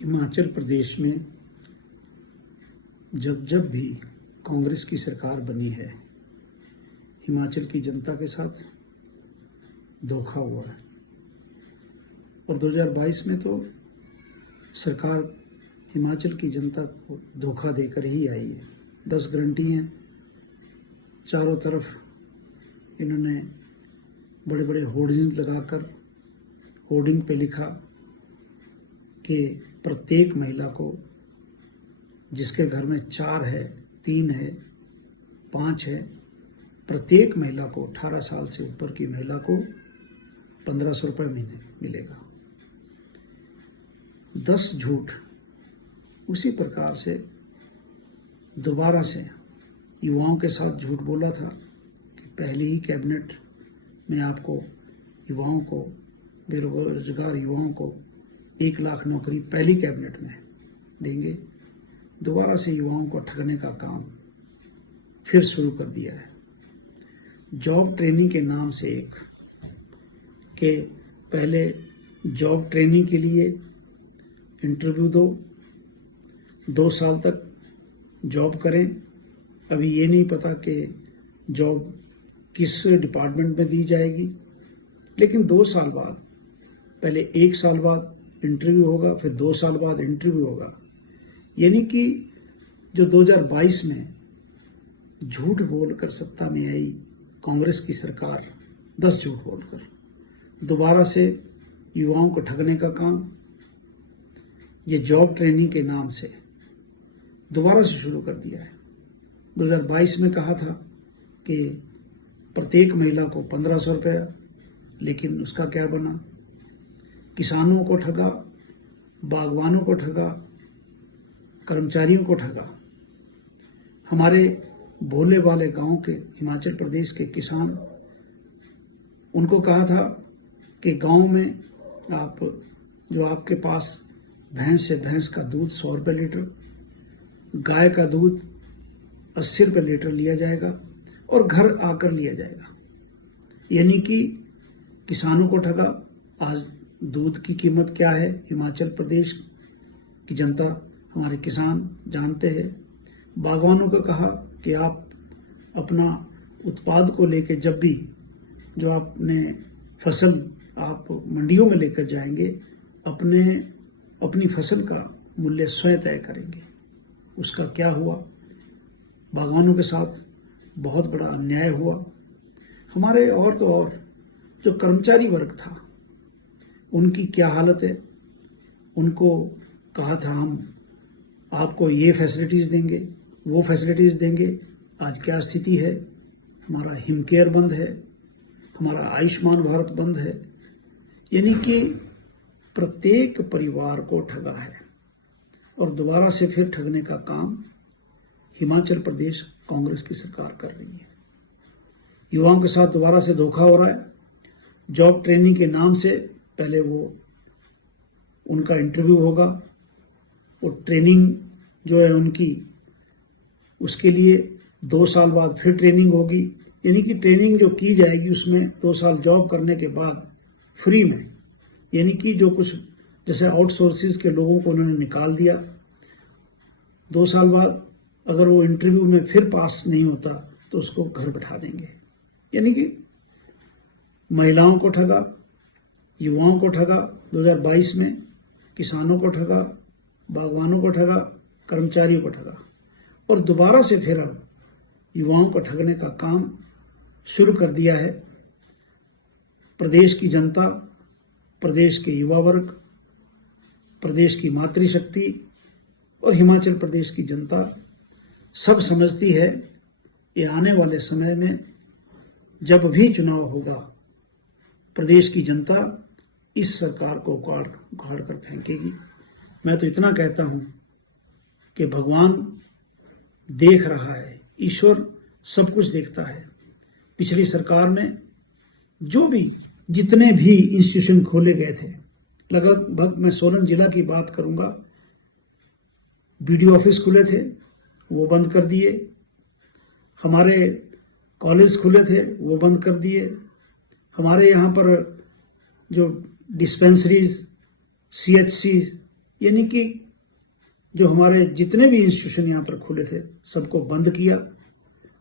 हिमाचल प्रदेश में जब भी कांग्रेस की सरकार बनी है, हिमाचल की जनता के साथ धोखा हुआ है। और 2022 में तो सरकार हिमाचल की जनता को धोखा देकर ही आई है। 10 गारंटी हैं, चारों तरफ इन्होंने बड़े बड़े होर्डिंग्स लगाकर होर्डिंग पे लिखा कि प्रत्येक महिला को, जिसके घर में 4 है, 3 है, 5 है, प्रत्येक महिला को 18 साल से ऊपर की महिला को 1500 रुपये महीने मिलेगा। 10 झूठ। उसी प्रकार से दोबारा से युवाओं के साथ झूठ बोला था कि पहली ही कैबिनेट में आपको युवाओं को, बेरोजगार युवाओं को 1 लाख नौकरी पहली कैबिनेट में देंगे। दोबारा से युवाओं को ठगने का काम फिर शुरू कर दिया है। जॉब ट्रेनिंग के नाम से कि पहले जॉब ट्रेनिंग के लिए इंटरव्यू दो, 2 साल तक जॉब करें। अभी ये नहीं पता कि जॉब किस डिपार्टमेंट में दी जाएगी, लेकिन 2 साल बाद, पहले 1 साल बाद इंटरव्यू होगा, फिर 2 साल बाद इंटरव्यू होगा। यानी कि जो 2022 में झूठ बोलकर सत्ता में आई कांग्रेस की सरकार, 10 झूठ बोलकर दोबारा से युवाओं को ठगने का काम, ये जॉब ट्रेनिंग के नाम से दोबारा से शुरू कर दिया है। 2022 में कहा था कि प्रत्येक महिला को 1500 रुपये, लेकिन उसका क्या बना? किसानों को ठगा, बागवानों को ठगा, कर्मचारियों को ठगा। हमारे भोले वाले गांव के, हिमाचल प्रदेश के किसान, उनको कहा था कि गांव में जो आपके पास भैंस से, भैंस का दूध 100 रुपये लीटर, गाय का दूध 80 रुपये लीटर लिया जाएगा और घर आकर लिया जाएगा। यानी कि किसानों को ठगा। आज दूध की कीमत क्या है हिमाचल प्रदेश की जनता, हमारे किसान जानते हैं। बागवानों को कहा कि आप अपना उत्पाद को लेकर जब भी जो आपने फसल आप मंडियों में लेकर जाएंगे, अपनी फसल का मूल्य स्वयं तय करेंगे। उसका क्या हुआ? बागवानों के साथ बहुत बड़ा अन्याय हुआ। हमारे और तो और जो कर्मचारी वर्ग था, उनकी क्या हालत है? उनको कहा था हम आपको ये फैसिलिटीज़ देंगे, वो फैसिलिटीज़ देंगे। आज क्या स्थिति है? हमारा हिमकेयर बंद है, हमारा आयुष्मान भारत बंद है। यानी कि प्रत्येक परिवार को ठगा है और दोबारा से फिर ठगने का काम हिमाचल प्रदेश कांग्रेस की सरकार कर रही है। युवाओं के साथ दोबारा से धोखा हो रहा है। जॉब ट्रेनिंग के नाम से पहले उनका इंटरव्यू होगा, वो ट्रेनिंग जो है उनकी, उसके लिए 2 साल बाद फिर ट्रेनिंग होगी। यानी कि ट्रेनिंग जो की जाएगी उसमें 2 साल जॉब करने के बाद फ्री में, यानी कि जो कुछ जैसे आउटसोर्सेज के लोगों को उन्होंने निकाल दिया। 2 साल बाद अगर वो इंटरव्यू में फिर पास नहीं होता तो उसको घर बैठा देंगे। यानी कि महिलाओं को ठगा, युवाओं को ठगा 2022 में, किसानों को ठगा, बागवानों को ठगा, कर्मचारियों को ठगा, और दोबारा से फिर अब युवाओं को ठगने का काम शुरू कर दिया है। प्रदेश की जनता, प्रदेश के युवा वर्ग, प्रदेश की मातृशक्ति और हिमाचल प्रदेश की जनता सब समझती है कि आने वाले समय में जब भी चुनाव होगा, प्रदेश की जनता इस सरकार को उखाड़ कर फेंकेगी। मैं तो इतना कहता हूं कि भगवान देख रहा है, ईश्वर सब कुछ देखता है। पिछली सरकार में जितने भी इंस्टीट्यूशन खोले गए थे, लगभग मैं सोलन जिला की बात करूंगा, बीडीओ ऑफिस खुले थे, वो बंद कर दिए। हमारे कॉलेज खुले थे, वो बंद कर दिए। हमारे यहाँ पर जो डिस्पेंसरीज, CHC यानी कि जो हमारे जितने भी इंस्टीट्यूशन यहाँ पर खुले थे सबको बंद किया,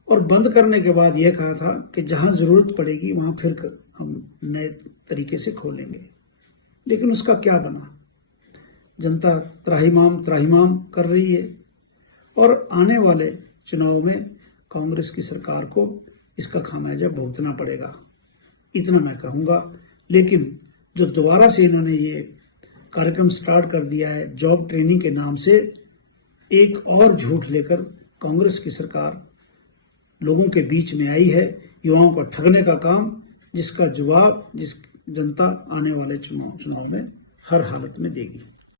और बंद करने के बाद यह कहा था कि जहां जरूरत पड़ेगी वहां फिर हम नए तरीके से खोलेंगे। लेकिन उसका क्या बना? जनता त्राहिमाम कर रही है, और आने वाले चुनाव में कांग्रेस की सरकार को इसका खामियाजा भुगतना पड़ेगा, इतना मैं कहूंगा। लेकिन जो दोबारा से इन्होंने ये कार्यक्रम स्टार्ट कर दिया है जॉब ट्रेनिंग के नाम से, एक और झूठ लेकर कांग्रेस की सरकार लोगों के बीच में आई है युवाओं को ठगने का काम, जिसका जवाब जनता आने वाले चुनाव में हर हालत में देगी।